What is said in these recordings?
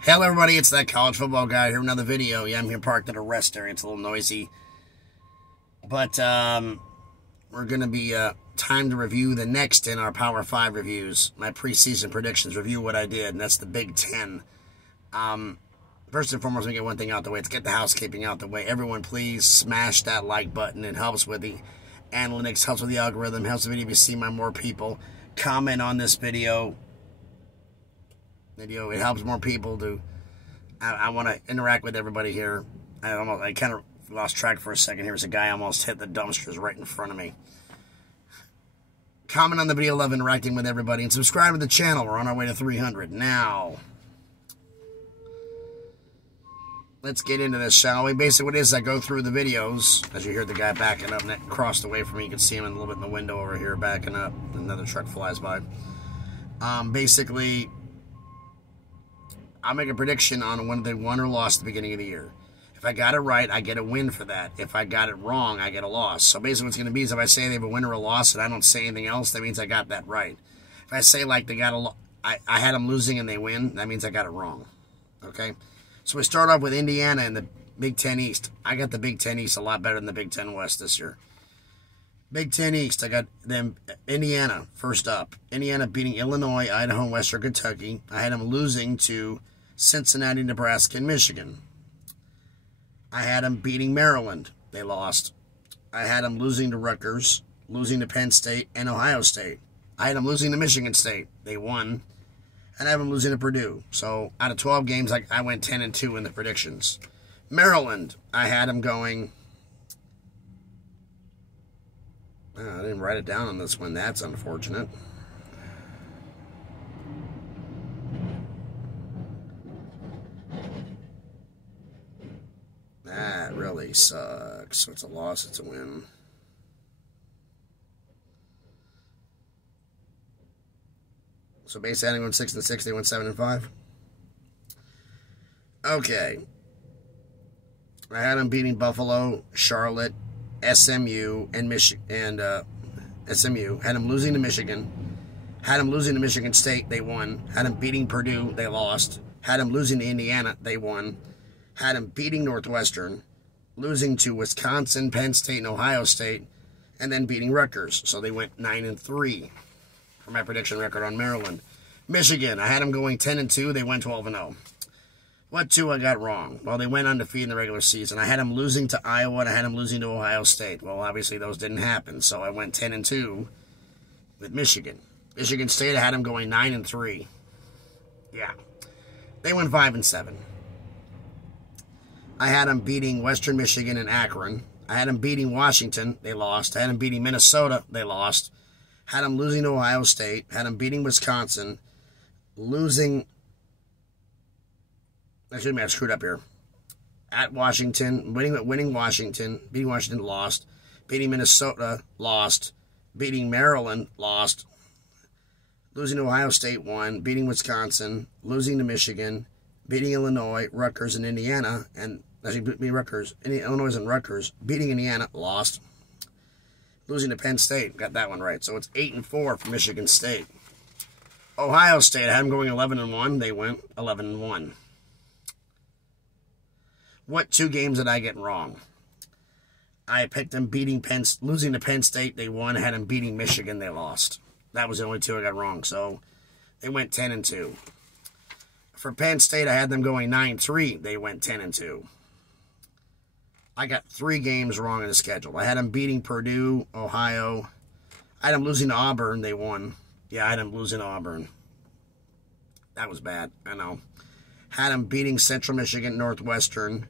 Hello everybody, it's that college football guy here with another video. Yeah, I'm here parked at a rest area. It's a little noisy. But we're going to be time to review the next in our Power 5 reviews. My preseason predictions, review what I did, and that's the Big Ten. First and foremost, we get one thing out the way. Let's get the housekeeping out the way. Everyone, please smash that like button. It helps with the analytics, helps with the algorithm, helps the video be seen by more people. Comment on this video. It helps more people to. I want to interact with everybody here. I kind of lost track for a second. Here's a guy almost hit the dumpsters right in front of me. Comment on the video, love interacting with everybody, and subscribe to the channel. We're on our way to 300 now. Let's get into this, shall we? Basically, what it is, I go through the videos. As you hear the guy backing up, crossed away from me. You can see him a little bit in the window over here, backing up. Another truck flies by. Basically, I'll make a prediction on when they won or lost at the beginning of the year. If I got it right, I get a win for that. If I got it wrong, I get a loss. So basically what's going to be is if I say they have a win or a loss and I don't say anything else, that means I got that right. If I say like they got I had them losing and they win, that means I got it wrong. Okay? So we start off with Indiana in the Big Ten East. I got the Big Ten East a lot better than the Big Ten West this year. Big Ten East, I got them, Indiana first up. Indiana beating Illinois, Idaho, and Western Kentucky. I had them losing to Cincinnati, Nebraska, and Michigan. I had them beating Maryland. They lost. I had them losing to Rutgers, losing to Penn State, and Ohio State. I had them losing to Michigan State. They won. And I have them losing to Purdue. So out of 12 games, I went 10-2 in the predictions. Maryland, I had them going. I didn't write it down on this one. That's unfortunate. That really sucks. So it's a loss, it's a win. So basically, they went 6-6. They went 7-5. Okay. I had them beating Buffalo, Charlotte, SMU, and SMU. Had them losing to Michigan. Had them losing to Michigan State. They won. Had them beating Purdue. They lost. Had them losing to Indiana. They won. Had them beating Northwestern, losing to Wisconsin, Penn State, and Ohio State, and then beating Rutgers. So they went 9-3 for my prediction record on Maryland. Michigan, I had them going 10-2. They went 12-0. What two I got wrong? Well, they went undefeated in the regular season. I had them losing to Iowa, and I had them losing to Ohio State. Well, obviously those didn't happen, so I went 10-2 with Michigan. Michigan State, I had them going 9-3. Yeah. They went 5-7. I had them beating Western Michigan and Akron. I had them beating Washington. They lost. I had them beating Minnesota. They lost. Had them losing to Ohio State. Had them beating Wisconsin. Losing. Excuse me, I screwed up here. At Washington. Winning Washington. Beating Washington. Lost. Beating Minnesota. Lost. Beating Maryland. Lost. Losing to Ohio State. Won. Beating Wisconsin. Losing to Michigan. Beating Illinois, Rutgers, and Indiana, and actually beating Rutgers, Illinois and Rutgers, beating Indiana, lost. Losing to Penn State, got that one right. So it's 8-4 for Michigan State. Ohio State, I had them going 11-1. They went 11-1. What two games did I get wrong? I picked them losing to Penn State, they won. I had them beating Michigan, they lost. That was the only two I got wrong. So they went 10-2. For Penn State, I had them going 9-3. They went 10-2. I got 3 games wrong in the schedule. I had them beating Purdue, Ohio. I had them losing to Auburn. They won. Yeah, I had them losing to Auburn. That was bad. I know. Had them beating Central Michigan, Northwestern.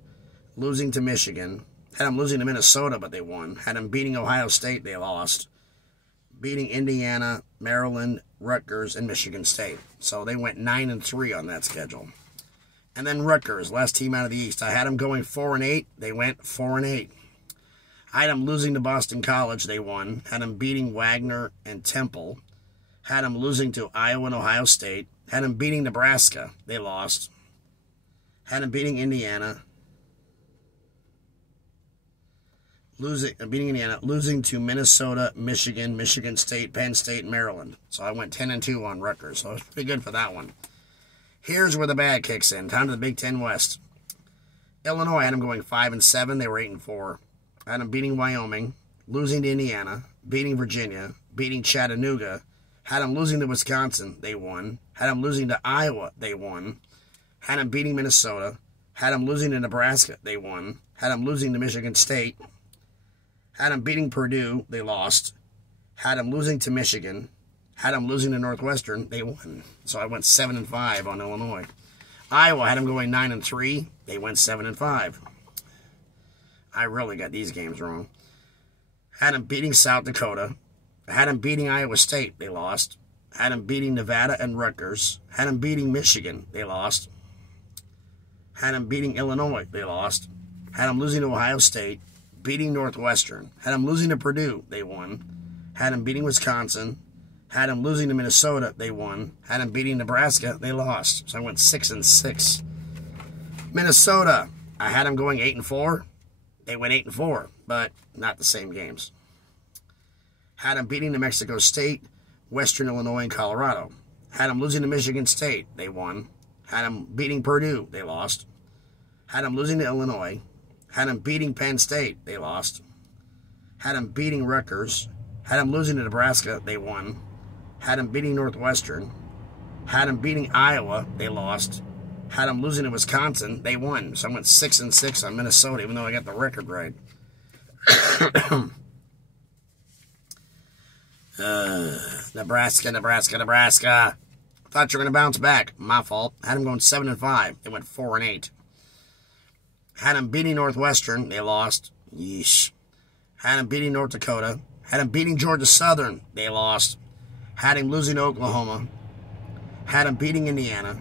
Losing to Michigan. Had them losing to Minnesota, but they won. Had them beating Ohio State. They lost. Beating Indiana, Maryland, Rutgers, and Michigan State. So they went 9-3 on that schedule. And then Rutgers, last team out of the East. I had them going 4-8. They went 4-8. I had them losing to Boston College. They won. Had them beating Wagner and Temple. Had them losing to Iowa and Ohio State. Had them beating Nebraska. They lost. Had them beating Indiana. Beating Indiana, losing to Minnesota, Michigan, Michigan State, Penn State, and Maryland. So I went 10-2 on Rutgers. So it was pretty good for that one. Here's where the bad kicks in. Time to the Big Ten West. Illinois had them going 5-7. They were 8-4. Had them beating Wyoming, losing to Indiana, beating Virginia, beating Chattanooga. Had them losing to Wisconsin. They won. Had them losing to Iowa. They won. Had them beating Minnesota. Had them losing to Nebraska. They won. Had them losing to Michigan State. Had them beating Purdue. They lost. Had them losing to Michigan. Had them losing to Northwestern. They won. So I went 7-5 on Illinois. Iowa had them going 9-3. They went 7-5. I really got these games wrong. Had them beating South Dakota. Had them beating Iowa State. They lost. Had them beating Nevada and Rutgers. Had them beating Michigan. They lost. Had them beating Illinois. They lost. Had them losing to Ohio State. Beating Northwestern. Had them losing to Purdue. They won. Had them beating Wisconsin. Had them losing to Minnesota. They won. Had them beating Nebraska. They lost. So I went 6-6. Minnesota. I had them going 8-4. They went 8-4, but not the same games. Had them beating New Mexico State, Western Illinois, and Colorado. Had them losing to Michigan State. They won. Had them beating Purdue. They lost. Had them losing to Illinois. Had them beating Penn State. They lost. Had them beating Rutgers. Had them losing to Nebraska. They won. Had them beating Northwestern. Had them beating Iowa. They lost. Had them losing to Wisconsin. They won. So I went 6-6 on Minnesota, even though I got the record right. Nebraska. Thought you were going to bounce back. My fault. Had them going 7-5. They went 4-8. Had them beating Northwestern. They lost. Yeesh. Had them beating North Dakota. Had them beating Georgia Southern. They lost. Had him losing to Oklahoma. Had him beating Indiana.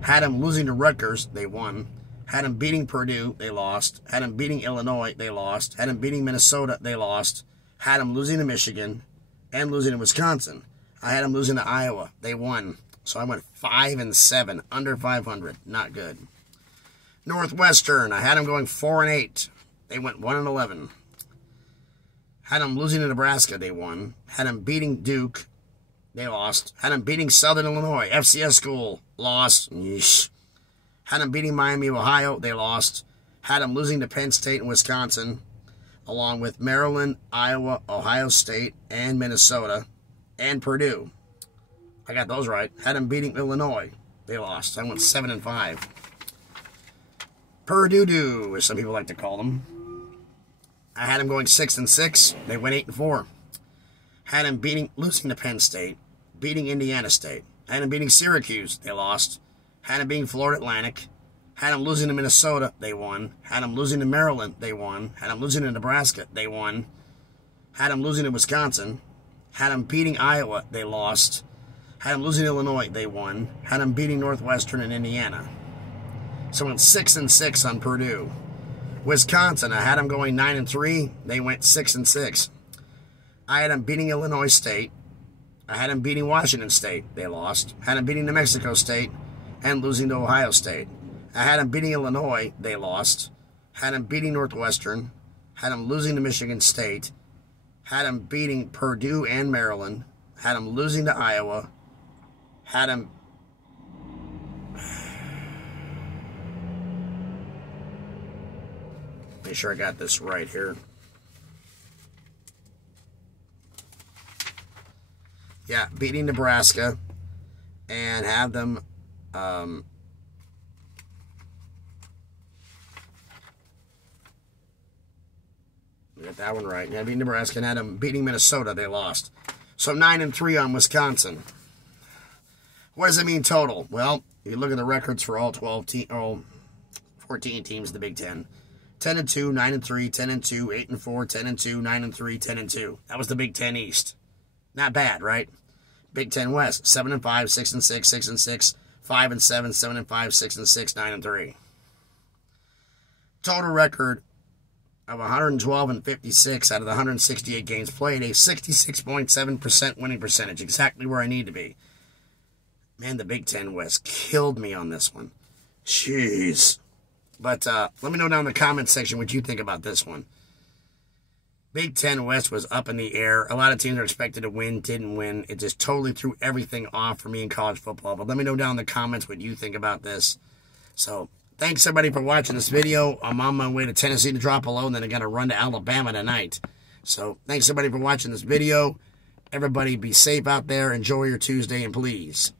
Had him losing to Rutgers. They won. Had him beating Purdue. They lost. Had him beating Illinois. They lost. Had him beating Minnesota. They lost. Had him losing to Michigan and losing to Wisconsin. I had him losing to Iowa. They won. So I went 5-7, under 500. Not good. Northwestern. I had him going 4-8. They went 1-11. Had him losing to Nebraska. They won. Had him beating Duke. They lost. Had him beating Southern Illinois. FCS school. Lost. Yeesh. Had him beating Miami, Ohio. They lost. Had him losing to Penn State and Wisconsin, along with Maryland, Iowa, Ohio State, and Minnesota, and Purdue. I got those right. Had him beating Illinois. They lost. I went 7-5. Purdue, as some people like to call them. I had him going 6-6. They went 8-4. Had him losing to Penn State, beating Indiana State. Had him beating Syracuse. They lost. Had him beating Florida Atlantic. Had him losing to Minnesota. They won. Had him losing to Maryland. They won. Had him losing to Nebraska. They won. Had him losing to Wisconsin. Had him beating Iowa. They lost. Had him losing to Illinois. They won. Had him beating Northwestern and Indiana. So I went 6-6 on Purdue. Wisconsin, I had them going 9-3. They went 6-6. I had them beating Illinois State. I had them beating Washington State. They lost. Had them beating New Mexico State and losing to Ohio State. I had them beating Illinois. They lost. Had them beating Northwestern. Had them losing to Michigan State. Had them beating Purdue and Maryland. Had them losing to Iowa. Had them... Make sure I got this right here. Yeah, beating Nebraska and have them get that one right. Yeah, beating Nebraska and had them beating Minnesota. They lost. So 9-3 on Wisconsin. What does it mean total? Well, you look at the records for all 14 teams in the Big Ten. 10-2, 9-3, 10-2, 8-4, 10-2, 9-3, 10-2. That was the Big Ten East. Not bad, right? Big Ten West, 7-5, 6-6, 6-6, 5-7, 7-5, 6-6, 9-3. Total record of 112-56 out of the 168 games played, a 66.7% winning percentage, exactly where I need to be. Man, the Big Ten West killed me on this one. Jeez. But let me know down in the comment section what you think about this one. Big Ten West was up in the air. A lot of teams are expected to win, didn't win. It just totally threw everything off for me in college football. But let me know down in the comments what you think about this. So, thanks everybody for watching this video. I'm on my way to Tennessee to drop a load, and then I got to run to Alabama tonight. So, thanks everybody for watching this video. Everybody be safe out there. Enjoy your Tuesday, and please